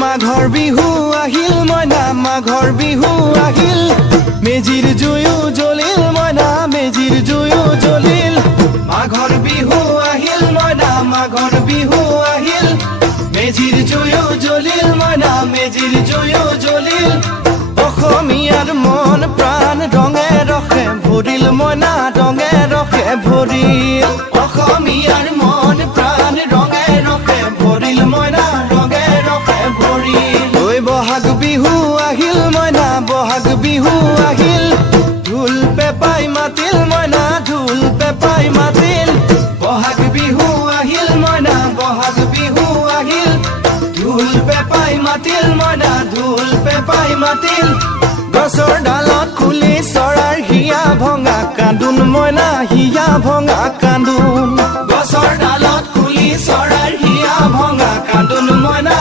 মাঘৰ বিহু আহিল মইনা মাঘৰ বিহু আহিল মেজিৰ জুয়ো জ্বলিল মইনা মেজিৰ জুয়ো জ্বলিল মাঘৰ বিহু আহিল মইনা মাঘৰ বিহু আহিল মেজিৰ জুয়ো জ্বলিল মইনা মেজিৰ জুয়ো জ্বলিল অসমীয়াৰ মন প্ৰাণ ৰঙে ৰখে ভৰিল মইনা ৰঙে ৰখে ভৰিল অসমীয়াৰ মন প্ৰাণ ৰঙে ৰখে ভৰিল মইনা ৰঙে ৰখে ভৰিল ঐ বহাগ বিহু আহিল মইনা বহাগ বিহু আহিল ঢোল পেপাই মাতিল মইনা ঢোল পেপাই মাতিল বহাগ বিহু আহিল মইনা বহাগ বিহু আহিল ঢোল পেপাই মাতিল মইনা ঢোল পেপাই মাতিল গছৰ ডালত খুলি চৰাৰ হিয়া ভঙা কান্দোন মইনা হিয়া ভঙা